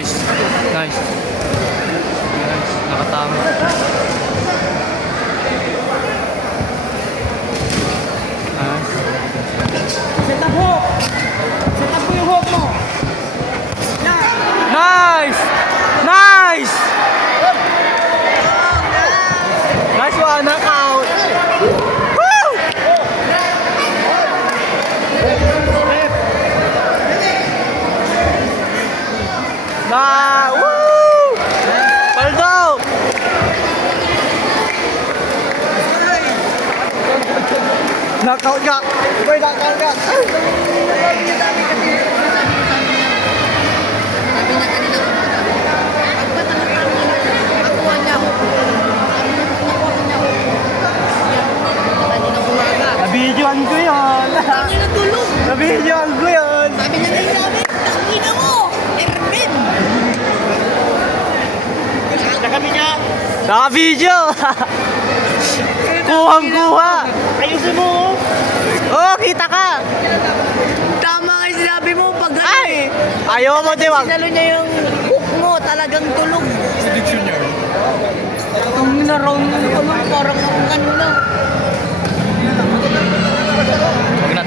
Nice. Nice. Nice. Nakatama. Nice. Set up hook! Set up mo yung hook mo! Nice! Nice! Nice one, knockout! Woo! Woo! Paldo! Knockout ka! Boy, knockout ka! Nabidyoan ko yun! Sabi na tulog! Nabidyoan ko yun! Sabi niya na yung namin, tangina mo! Erwin! Na kami niya! Naka-video! Kuhang-kuha! Ayusin mo! Oh, kita ka! Tama nga yung sinabi mo pag Ay! Ayaw mo, Diwag! sinalo niya yung hook mo, talagang tulog. Ang naraw mo naman, parang ako kanina.